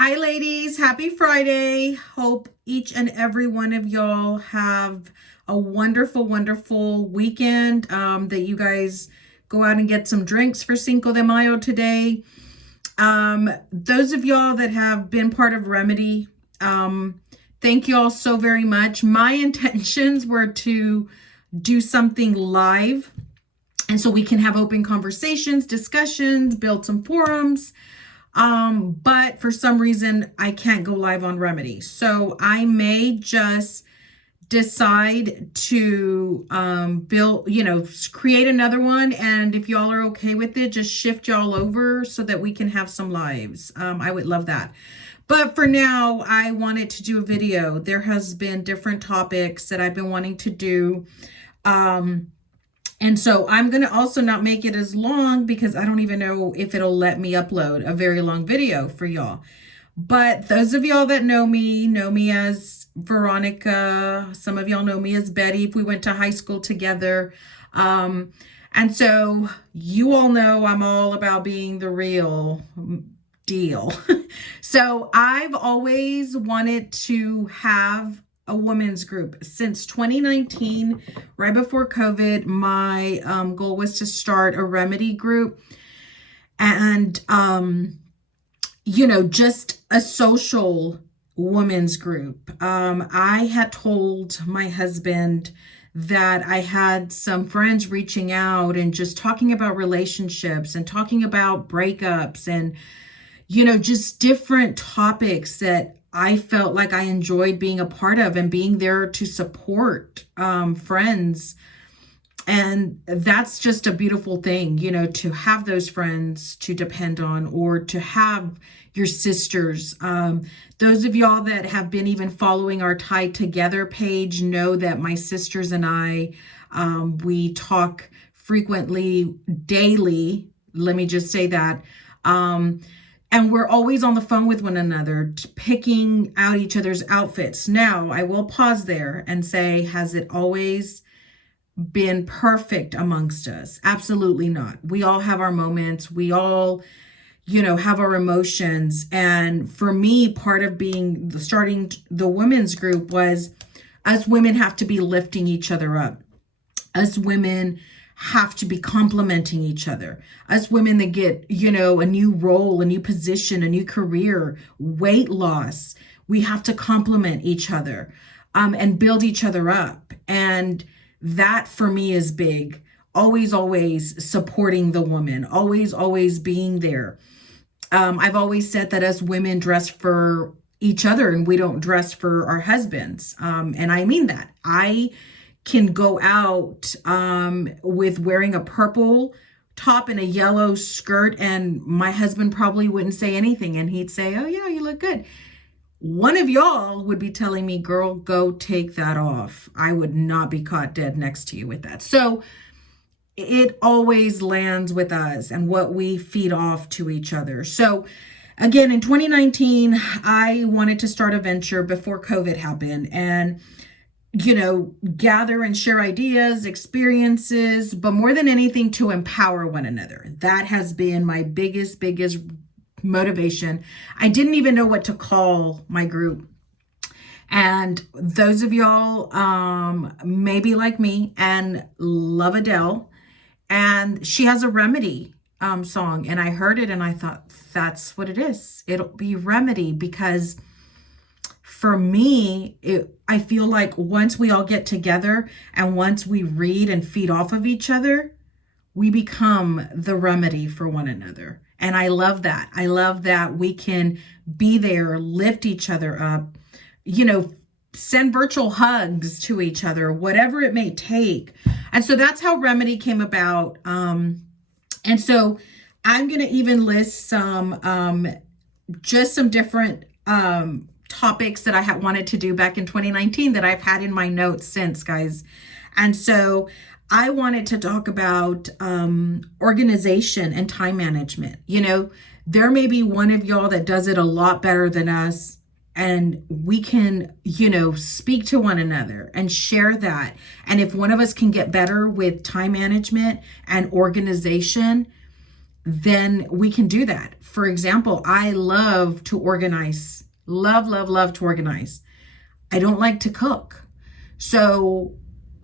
Hi, ladies. Happy Friday. Hope each and every one of y'all have a wonderful, wonderful weekend. That you guys go out and get some drinks for Cinco de Mayo today. Those of y'all that have been part of reMEdy, thank y'all so very much. My intentions were to do something live, and so we can have open conversations, discussions, build some forums. But for some reason, I can't go live on reMEdy. So I may just decide to create another one. And if y'all are okay with it, just shift y'all over so that we can have some lives. I would love that. But for now, I wanted to do a video. There has been different topics that I've been wanting to do. And so I'm going to also not make it as long because I don't even know if it'll let me upload a very long video for y'all. But those of y'all that know me as Veronica. Some of y'all know me as Betty if we went to high school together. And so you all know I'm all about being the real deal. So I've always wanted to have a women's group since 2019, right before COVID. My goal was to start a reMEdy group and, just a social women's group. I had told my husband that I had some friends reaching out and just talking about relationships and talking about breakups and, just different topics that I felt like I enjoyed being a part of and being there to support friends. And that's just a beautiful thing, to have those friends to depend on or to have your sisters. Those of y'all that have been even following our Tied Together page know that my sisters and I, we talk frequently, daily. Let me just say that. And we're always on the phone with one another, picking out each other's outfits. Now, I will pause there and say, has it always been perfect amongst us? Absolutely not. We all have our moments. We all, have our emotions. And for me, part of starting the women's group was us women have to be lifting each other up. Us women have to be complimenting each other. Us women that get, a new role, a new position, a new career, weight loss, we have to compliment each other and build each other up. And that for me is big. Always, always supporting the woman, always, always being there. I've always said that us women dress for each other and we don't dress for our husbands. And I mean that. I can go out with wearing a purple top and a yellow skirt, and my husband probably wouldn't say anything, and he'd say, "Oh yeah, you look good." One of y'all would be telling me, "Girl, go take that off." I would not be caught dead next to you with that. So it always lands with us and what we feed off to each other. So again, in 2019, I wanted to start a venture before COVID happened and gather and share ideas, experiences, but more than anything, to empower one another. That has been my biggest motivation. I didn't even know what to call my group. And those of y'all maybe like me and love Adele, and she has a reMEdy song, and I heard it and I thought, that's what it is. It'll be reMEdy, because for me, I feel like once we all get together and once we read and feed off of each other, we become the reMEdy for one another. And I love that. I love that we can be there, lift each other up, send virtual hugs to each other, whatever it may take. And so that's how reMEdy came about. And so I'm going to even list just some different topics that I had wanted to do back in 2019 that I've had in my notes since, guys. And so I wanted to talk about organization and time management. There may be one of y'all that does it a lot better than us, and we can, speak to one another and share that. And if one of us can get better with time management and organization, then we can do that. For example, I love to organize. Love to organize. I don't like to cook. So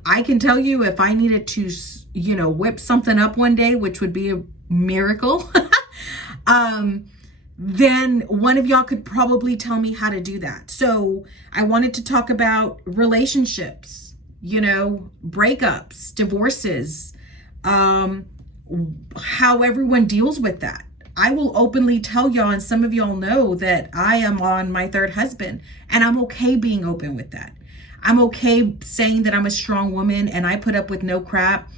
I can tell you if I needed to, whip something up one day, which would be a miracle, then one of y'all could probably tell me how to do that. So I wanted to talk about relationships, breakups, divorces, how everyone deals with that. I will openly tell y'all, and some of y'all know that I am on my third husband, and I'm okay being open with that. I'm okay saying that I'm a strong woman and I put up with no crap.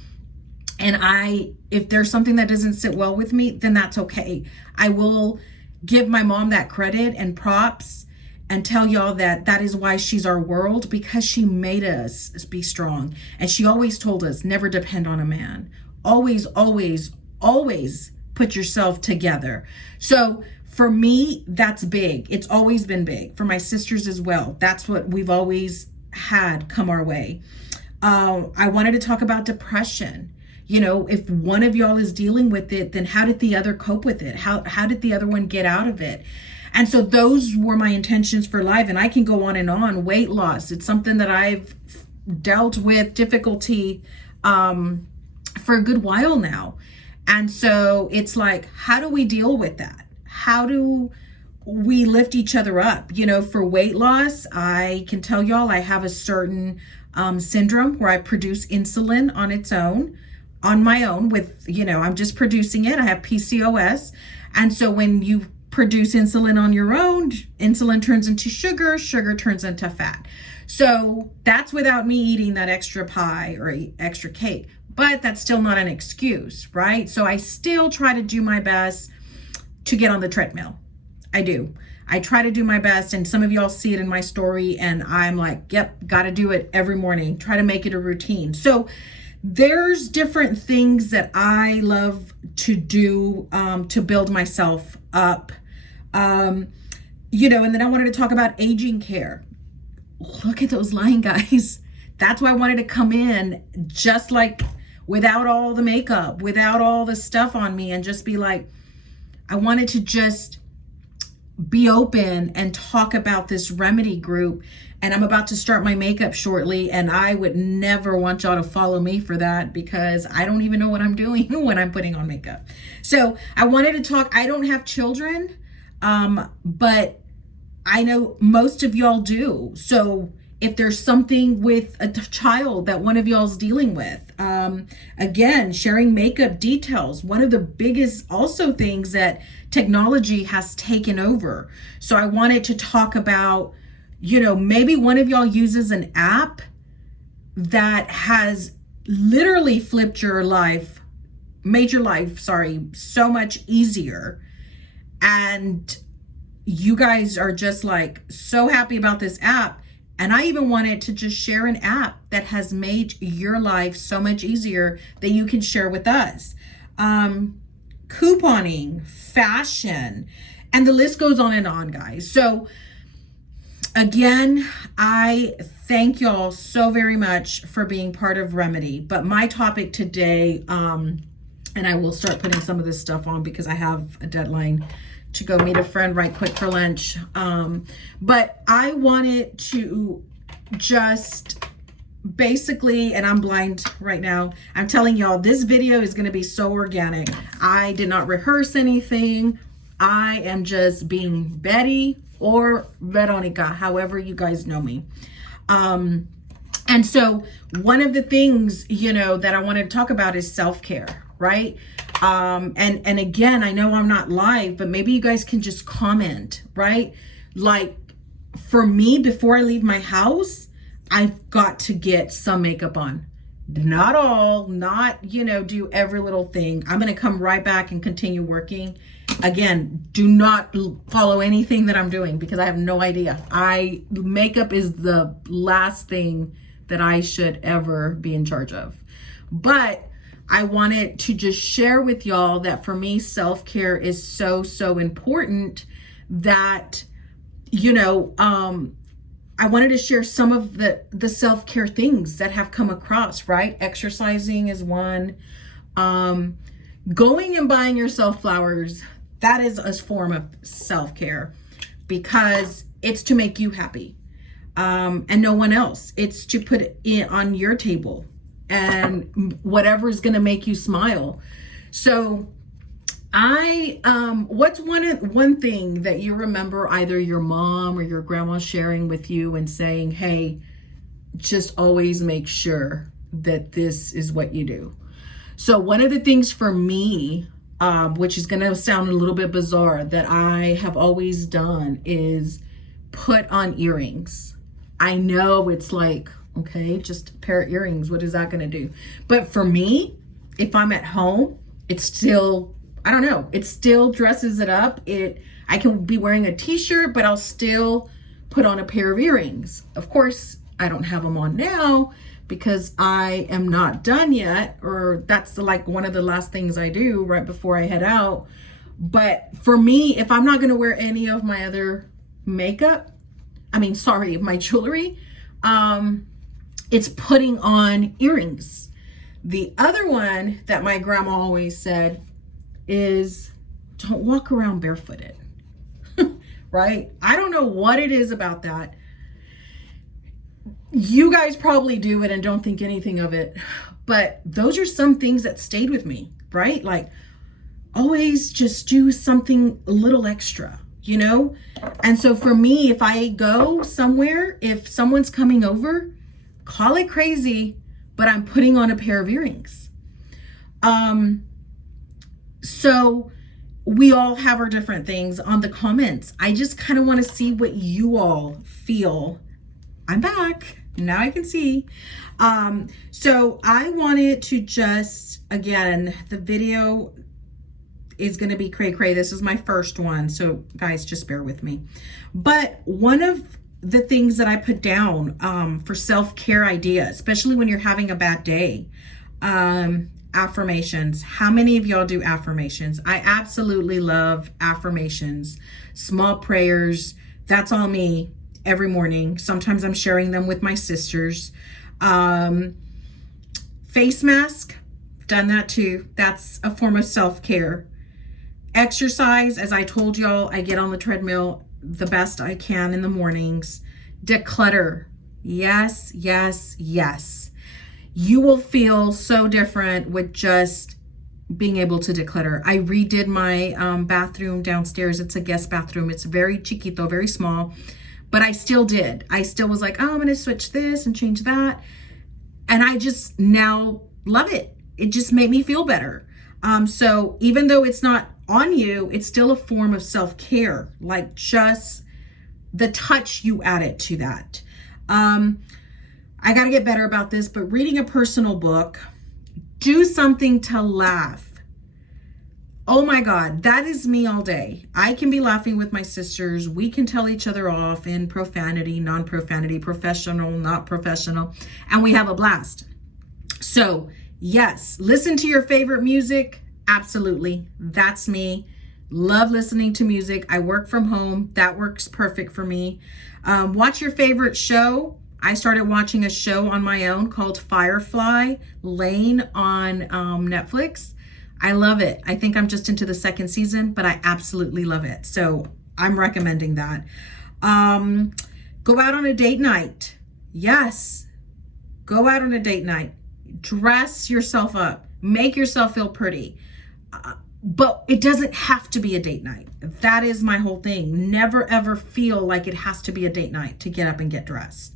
And if there's something that doesn't sit well with me, then that's okay. I will give my mom that credit and props and tell y'all that is why she's our world, because she made us be strong. And she always told us, never depend on a man. Always, always, always put yourself together. So for me, that's big. It's always been big. For my sisters as well. That's what we've always had come our way. I wanted to talk about depression. If one of y'all is dealing with it, then how did the other cope with it? How did the other one get out of it? And so those were my intentions for life. And I can go on and on. Weight loss. It's something that I've dealt with difficulty for a good while now. And so it's like, how do we deal with that? How do we lift each other up? For weight loss, I can tell y'all I have a certain syndrome where I produce insulin on my own with, I'm just producing it. I have PCOS. And so when you produce insulin on your own, insulin turns into sugar, sugar turns into fat. So that's without me eating that extra pie or extra cake, but that's still not an excuse, right? So I still try to do my best to get on the treadmill. I do. I try to do my best, and some of y'all see it in my story, and I'm like, yep, got to do it every morning. Try to make it a routine. So there's different things that I love to do to build myself up. And then I wanted to talk about aging care. Look at those line, guys. That's why I wanted to come in just like without all the makeup, without all the stuff on me, and just be like, I wanted to just be open and talk about this reMEdy group. And I'm about to start my makeup shortly, and I would never want y'all to follow me for that because I don't even know what I'm doing when I'm putting on makeup. So I wanted to talk. I don't have children, but I know most of y'all do. So if there's something with a child that one of y'all's dealing with, again, sharing makeup details, one of the biggest also things that technology has taken over. So I wanted to talk about, maybe one of y'all uses an app that has literally flipped your life, made your life, so much easier. And you guys are just like so happy about this app. And I even wanted to just share an app that has made your life so much easier that you can share with us. Couponing, fashion, and the list goes on and on, guys. So again, I thank y'all so very much for being part of reMEdy. But my topic today, and I will start putting some of this stuff on because I have a deadline to go meet a friend right quick for lunch. But I wanted to just basically, and I'm blind right now, I'm telling y'all this video is going to be so organic. I did not rehearse anything. I am just being Betty or Veronica, however you guys know me. And so one of the things, that I wanted to talk about is self-care, right? And again, I know I'm not live, but maybe you guys can just comment, right? Like for me, before I leave my house, I've got to get some makeup on. Not all, not, do every little thing. I'm going to come right back and continue working. Again, do not follow anything that I'm doing because I have no idea. Makeup is the last thing that I should ever be in charge of. But I wanted to just share with y'all that for me, self-care is so, so important that, I wanted to share some of the self-care things that have come across, right? Exercising is one. Going and buying yourself flowers, that is a form of self-care because it's to make you happy, and no one else. It's to put it on your table and whatever is going to make you smile. So what's one thing that you remember either your mom or your grandma sharing with you and saying, hey, just always make sure that this is what you do? So one of the things for me, which is going to sound a little bit bizarre, that I have always done is put on earrings. I know it's like, okay, just a pair of earrings, what is that going to do? But for me, if I'm at home, it's still, I don't know, it still dresses it up. I can be wearing a t-shirt, but I'll still put on a pair of earrings. Of course, I don't have them on now because I am not done yet, or that's like one of the last things I do right before I head out. But for me, if I'm not going to wear any of my other makeup, my jewelry, it's putting on earrings. The other one that my grandma always said is don't walk around barefooted, right? I don't know what it is about that. You guys probably do it and don't think anything of it, but those are some things that stayed with me, right? Like always just do something a little extra, you know? And so for me, if I go somewhere, if someone's coming over, call it crazy, but I'm putting on a pair of earrings. So we all have our different things on the comments. I just kind of want to see what you all feel. I'm back. Now I can see. So I wanted to just, again, the video is going to be cray cray. This is my first one. So guys, just bear with me. But one of the things that I put down for self-care ideas, especially when you're having a bad day, affirmations. How many of y'all do affirmations? I absolutely love affirmations, small prayers. That's all me. Every morning. Sometimes I'm sharing them with my sisters. Face mask, done that too. That's a form of self-care. Exercise, as I told y'all, I get on the treadmill the best I can in the mornings. Declutter. Yes, yes, yes. You will feel so different with just being able to declutter. I redid my bathroom downstairs. It's a guest bathroom. It's very chiquito, very small. But I still did. I still was like, oh, I'm going to switch this and change that. And I just now love it. It just made me feel better. So even though it's not on you, it's still a form of self-care, like just the touch you added to that. I got to get better about this, but reading a personal book, do something to laugh. Oh my God, that is me all day. I can be laughing with my sisters. We can tell each other off in profanity, non-profanity, professional, not professional, and we have a blast. So yes, listen to your favorite music. Absolutely. That's me. Love listening to music. I work from home. That works perfect for me. Watch your favorite show. I started watching a show on my own called Firefly Lane on Netflix. I love it. I think I'm just into the second season, but I absolutely love it. So I'm recommending that. Go out on a date night. Yes. Go out on a date night. Dress yourself up. Make yourself feel pretty. But it doesn't have to be a date night. That is my whole thing. Never ever feel like it has to be a date night to get up and get dressed.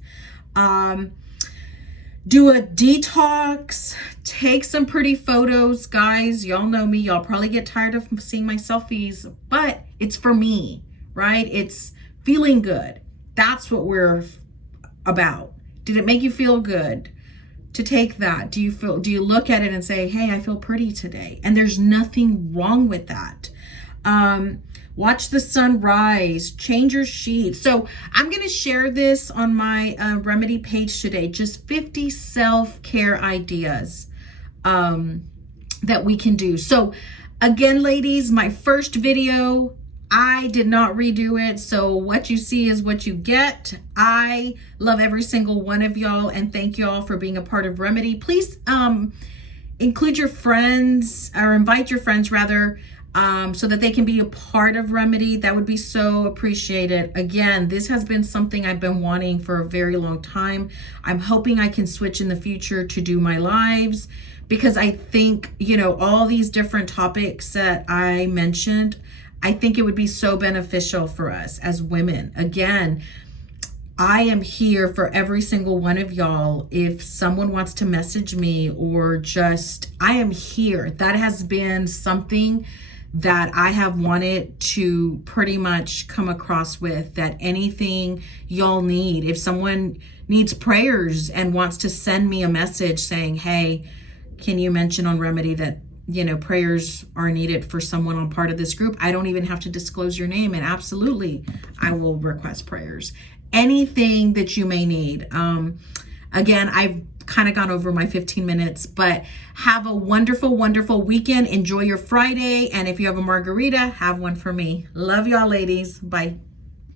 Do a detox, take some pretty photos. Guys, y'all know me. Y'all probably get tired of seeing my selfies, but it's for me, right? It's feeling good. That's what we're about. Did it make you feel good to take that? Do you look at it and say, hey, I feel pretty today? And there's nothing wrong with that. Watch the sun rise, change your sheets. So I'm going to share this on my reMEdy page today, just 50 self-care ideas that we can do. So again, ladies, my first video, I did not redo it. So what you see is what you get. I love every single one of y'all and thank y'all for being a part of reMEdy. Please, include your friends, or invite your friends rather, so that they can be a part of reMEdy. That would be so appreciated. Again, this has been something I've been wanting for a very long time. I'm hoping I can switch in the future to do my lives, because I think, all these different topics that I mentioned, I think it would be so beneficial for us as women. Again, I am here for every single one of y'all. If someone wants to message me, or just, I am here. That has been something that I have wanted to pretty much come across with, that anything y'all need, if someone needs prayers and wants to send me a message saying, hey, can you mention on reMEdy that, prayers are needed for someone on part of this group? I don't even have to disclose your name, and absolutely, I will request prayers. Anything that you may need. Again, I've kind of gone over my 15 minutes, but have a wonderful, wonderful weekend. Enjoy your Friday. And if you have a margarita, have one for me. Love y'all, ladies. Bye.